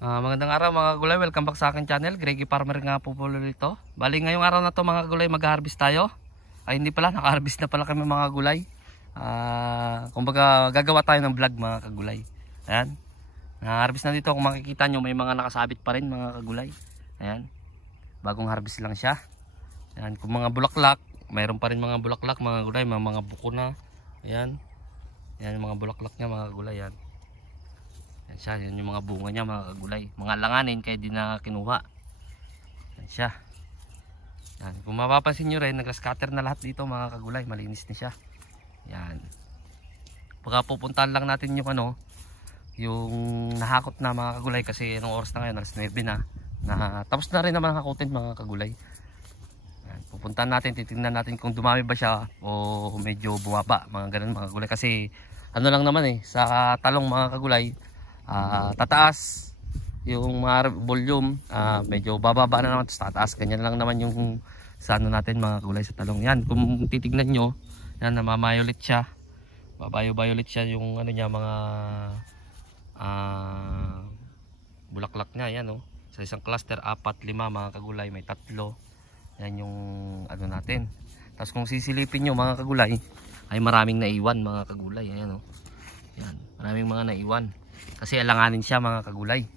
Magandang araw mga gulay, welcome back sa akin channel. Greggy Farmer nga po dito. Bali ngayong araw na to mga gulay, mag-harvest tayo. Ay hindi pala, naka-harvest na pala kami mga gulay. Kumbaga gagawa tayo ng vlog mga kagulay. Ayan. Na-harvest na dito, kung makikita nyo may mga nakasabit pa rin mga kagulay. Ayan. Bagong harvest lang siya. Ayan, kung mga bulaklak, mayroon pa rin mga bulaklak mga gulay, mga buko na. Ayan. Ayan yung mga bulaklak niya mga kagulay. Ayan. Yan siya, yan yung mga bunga niya mga kagulay. Mga langanin kaya di na kinuha. Yan siya. Yan. Kung mapapansin nyo rin, nag-scatter na lahat dito mga kagulay. Malinis na siya. Yan. Pagka pupuntahan lang natin yung yung nahakot na mga kagulay. Kasi anong oras na ngayon, alas 9 na. Tapos na rin naman hakutin mga kagulay. Yan. Pupuntahan natin, titingnan natin kung dumami ba siya o medyo bumaba. Mga ganun mga kagulay. Kasi ano lang naman sa talong mga kagulay. Tataas yung volume, medyo bababa na naman, tapos tataas, ganyan lang naman yung sa natin mga kulay sa talong. Yan, kung titignan nyo, yan, namamayulit siya, babayo-violet siya yung niya, mga bulaklak niya. Yan sa isang cluster, 4-5 mga kagulay, may 3. Yan yung natin. Tapos kung sisilipin nyo mga kagulay, ay maraming naiwan mga kagulay. Yan yan, maraming mga naiwan. Kasi alanganin siya mga kagulay.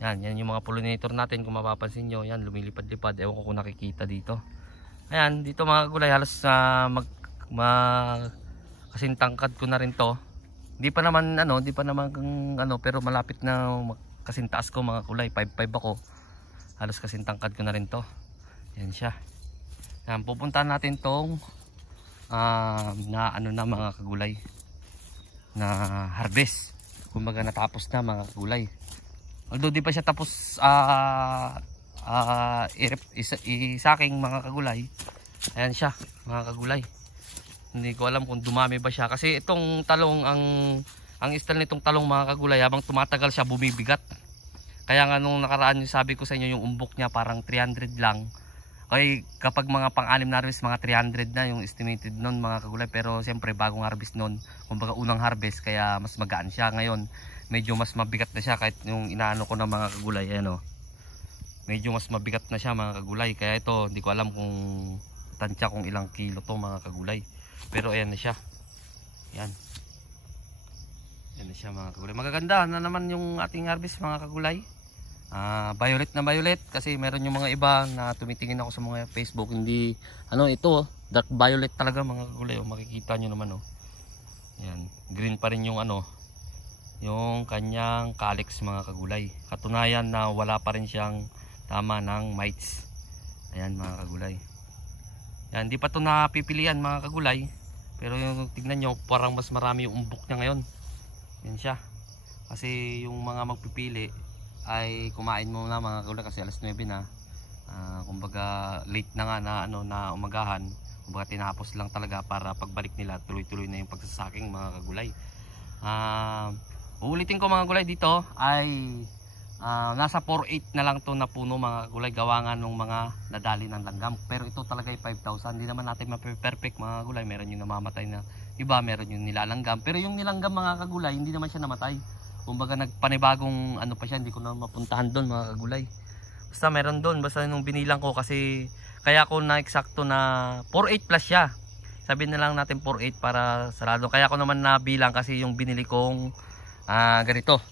Yan yung mga pollinator natin, kung mapapansin nyo. Yan, lumilipad-lipad. Ewan ko kung nakikita dito. Ayan, dito mga kagulay, halos kasintangkad ko na rin to. Di pa naman pero malapit na kasintaas ko mga kulay. 5'5" ako. Halos kasintangkad ko na rin to. Yan siya. Yan, pupuntahan natin tong na mga kagulay na harvest. Kumbaga natapos na mga kagulay. Although di pa siya tapos isaking mga kagulay. Ayan siya mga kagulay. Hindi ko alam kung dumami ba siya. Kasi itong talong, ang style nitong talong mga kagulay, habang tumatagal siya bumibigat. Kaya nga nung nakaraan yung sabi ko sa inyo, yung umbok niya parang 300 lang. Okay, kapag mga pang-anim na harvest, mga 300 na yung estimated nun mga kagulay. Pero siyempre bagong harvest nun, kumbaga unang harvest, kaya mas magaan siya. Ngayon medyo mas mabigat na siya, kahit yung inaano ko ng mga kagulay. Medyo mas mabigat na siya mga kagulay. Kaya ito, hindi ko alam kung tansya kung ilang kilo to mga kagulay. Pero ayan na siya. Yan na siya mga kagulay. Magaganda na naman yung ating harvest mga kagulay. Violet na violet, kasi meron yung mga iba na tumitingin ako sa mga Facebook, hindi ito dark violet talaga mga kagulay. Makikita nyo naman yan, green pa rin yung yung kanyang calyx mga kagulay. Katunayan na wala pa rin siyang tama ng mites. Ayan mga kagulay. Yan, hindi pa ito napipilian mga kagulay, pero yung tignan nyo, parang mas marami yung umbok niya ngayon. Yan siya, kasi yung mga magpipili ay kumain muna mga kagulay, kasi alas 9 na. Kumbaga late na nga na umagahan. Kumbaga tinapos lang talaga para pagbalik nila tuloy-tuloy na yung pagsasaking mga kagulay. Uulitin ko mga kagulay, dito ay nasa 4.8 na lang to na puno mga kagulay, gawa nga nung mga nadali ng langgam. Pero ito talaga ay 5,000. Hindi naman natin ma-perfect mga kagulay. Meron yung namamatay na iba, meron yung nilalanggam. Pero yung nilanggam mga kagulay, hindi naman siya namatay. Kumbaga nagpanibagong pa siya, hindi ko na mapuntahan doon mga kagulay. Basta meron doon, basta nung binilang ko, kasi kaya ko na eksakto na 4.8 plus siya. Sabihin na lang natin 4.8 para sarado. Kaya ko naman nabilang kasi yung binili kong ganito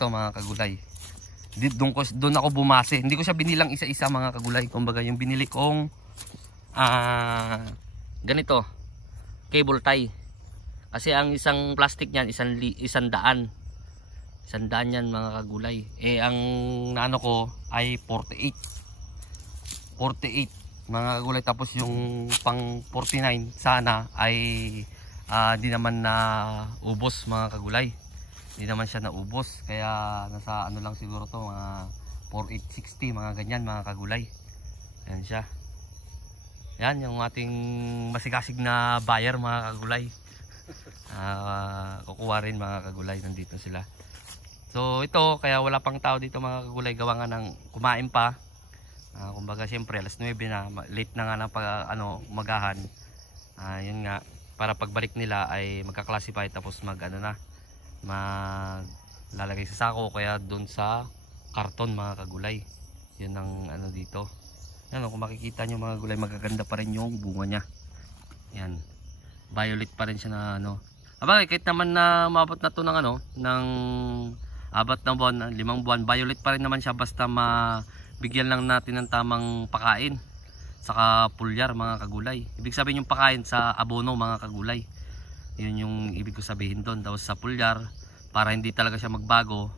mga kagulay. Doon ako bumase. Hindi ko siya binilang isa-isa mga kagulay. Kumbaga yung binili kong ganito, cable tie. Kasi ang isang plastic niyan, isang daan yan mga kagulay. Ang ko ay 48 mga kagulay. Tapos yung pang 49 sana ay di naman na ubos mga kagulay. Hindi naman siya naubos, kaya nasa lang siguro to, mga 4860 mga ganyan mga kagulay. Ayan siya. Yan yung ating masigasig na buyer mga kagulay. Kukuha rin mga kagulay, nandito sila. So ito, kaya wala pang tao dito mga kagulay, gawa nga ng kumain pa. Kumbaga siyempre alas 9 na, late na nga ng umagahan. Yun nga, para pagbalik nila ay magka-classify, tapos mag lalagay sa sako kaya doon sa karton mga kagulay. Yun ang ano dito. Yan, kung makikita nyo mga gulay, magaganda pa rin yung bunga niya. Yan, violet pa rin siya na ano. Aba, kahit naman na maabot na to ng ano, ng abat na buwan, 5 buwan, violet pa rin naman siya basta mabigyan lang natin ng tamang pakain. Saka pulyar mga kagulay. Ibig sabihin yung pakain sa abono mga kagulay. Yun yung ibig ko sabihin doon. Tapos sa pulyar, para hindi talaga siya magbago,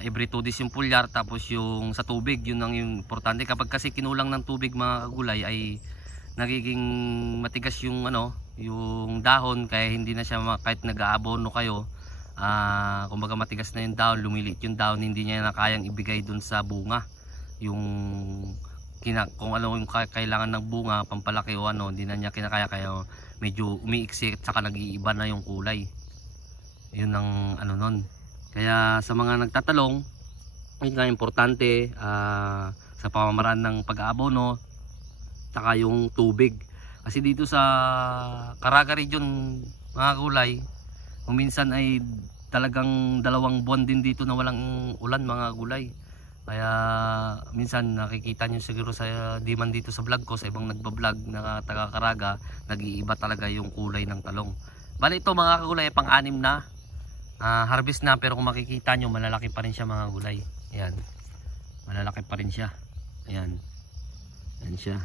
every 2 days yung pulyar. Tapos yung sa tubig, yun ang yung importante. Kapag kasi kinulang ng tubig mga kagulay ay nagiging matigas yung ano, yung dahon, kaya hindi na siya kahit nag-aabono kayo, kumbaga matigas na yung dahon, lumilit yung dahon, hindi niya na kayang ibigay dun sa bunga yung kung ano yung kailangan ng bunga, pampalaki o ano, hindi na niya kinakaya, kaya medyo umiiksi at saka nag-iiba na yung kulay. Yun ang ano nun. Kaya sa mga nagtatalong, yun nga importante sa pamamaraan ng pag-aabono saka yung tubig. Kasi dito sa Caraga region mga kulay, kung minsan ay talagang 2 buwan din dito na walang ulan mga gulay. Kaya minsan nakikita nyo siguro sa di man dito sa vlog ko, sa ibang nagbablog na taga Caraga, nag-iiba talaga yung kulay ng talong. Bali ito mga kagulay, pang-anim na harvest na, pero kung makikita nyo malalaki pa rin siya mga gulay. Ayan, malalaki pa rin siya. Ayan, ayan siya.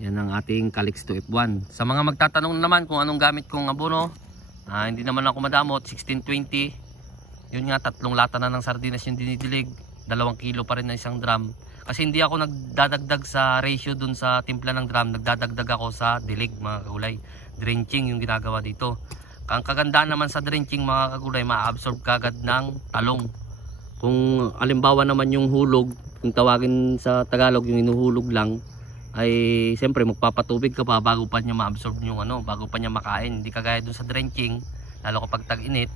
Yan ang ating Calixto F1. Sa mga magtatanong naman kung anong gamit kong abono, hindi naman ako madamot, 1620. Yun nga, 3 lata na ng sardinas yung dinidilig, 2 kilo pa rin na isang drum. Kasi hindi ako nagdadagdag sa ratio dun sa timpla ng drum, nagdadagdag ako sa dilig mga kagulay. Drenching yung ginagawa dito. Ang kagandaan naman sa drenching mga kagulay, ma-absorb kagad ng talong. Kung alimbawa naman yung hulog, kung tawagin sa Tagalog yung inuhulog lang, ay siyempre magpapatubig ka pa bago pa niya ma-absorb yung ano, bago pa niya makain. Hindi kagaya dun sa drenching, lalo kapag tag-init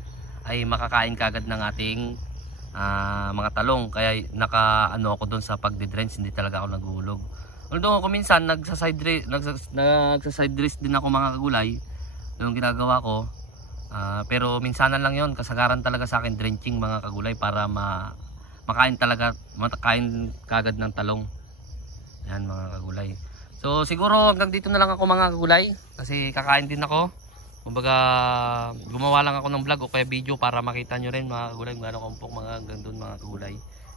ay makakain kagad ng ating mga talong. Kaya naka-ano ako dun sa pagdi-drench, hindi talaga ako naguhulog. Although kung minsan nagsa-side dress din ako mga kagulay, yung ginagawa ko, pero minsanan lang yon, kasagaran talaga sa akin drenching mga kagulay para makain kagad ng talong. Yan mga kagulay. So siguro hanggang dito na lang ako mga kagulay, kasi kakain din ako. Kumbaga gumawa lang ako ng vlog o kaya video para makita nyo rin mga kagulay kung gaano kaumpok mga hanggang doon mga kagulay.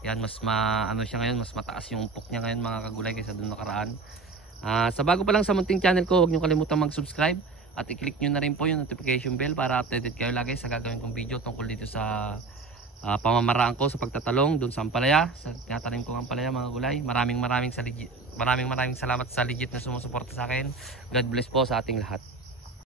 Yan, mas ano siya ngayon, mas mataas yung umpok niya ngayon mga kagulay kaysa doon nakaraan. Sa bago pa lang sa munting channel ko, huwag nyo kalimutan mag-subscribe at i-click nyo na rin po yung notification bell para updated kayo lagi sa gagawin kong video tungkol dito sa pamamaraan ko sa pagtatalong doon sa ampalaya, sa tinatanim kong ampalaya mga gulay. Maraming salamat sa legit na sumusuporta sa akin. God bless po sa ating lahat.